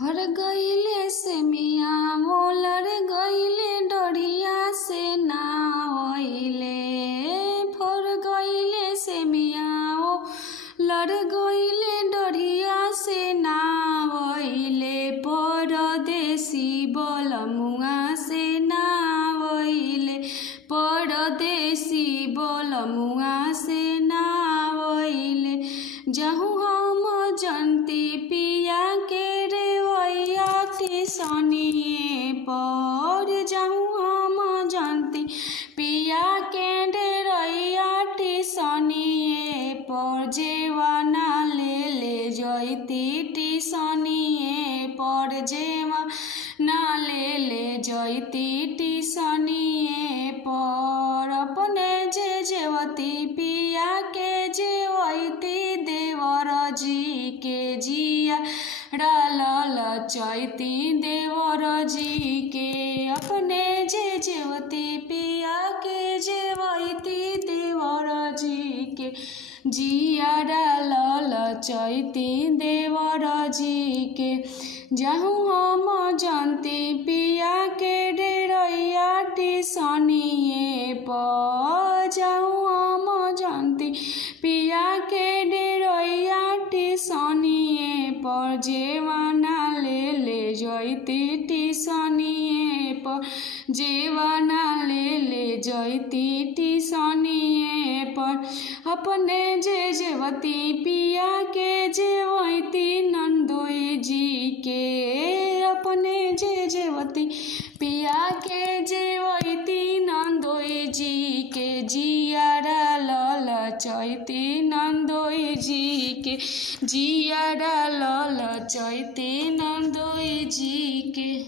फर गईले से मिया मोलर गईले डरिया से नावइले। फर गईले से मिया ओ लड़ गईले डरिया से नावइले। परदेसी बलमुआ से नावइले। परदेसी बलमुआ से नावइले। जहु हम जंती पिया के रेवैया टिसनिए पर। जहु हम जंती पिया के रेवैया टिसनिए पर। जेवाना ले जैती टिसनिए पर। जेवाना ले जैती टिसनिए पर। अपने जेवती पिया के जेवती देवर जी के जिया डाल चैती देवर जी के। अपने जेवती पिया के जेवती देवर जी के जिया डाल चैती देवर जी के। जहु हम जंती पिया के डेरैया टिसनिए पर। जहु हम जंती पिया के डेरैया टिसनिए पर। जेवाना ले जैती टिसनिए पर। जेवाना ले जैती टिसनिए पर। अपने जेवती पिया के जेवती नंदोई जी के। अपने जेवती पिया के जेवती नंदोई जी के जिया डाल चैती नंदोई जी के। जिया डाल चैती नंद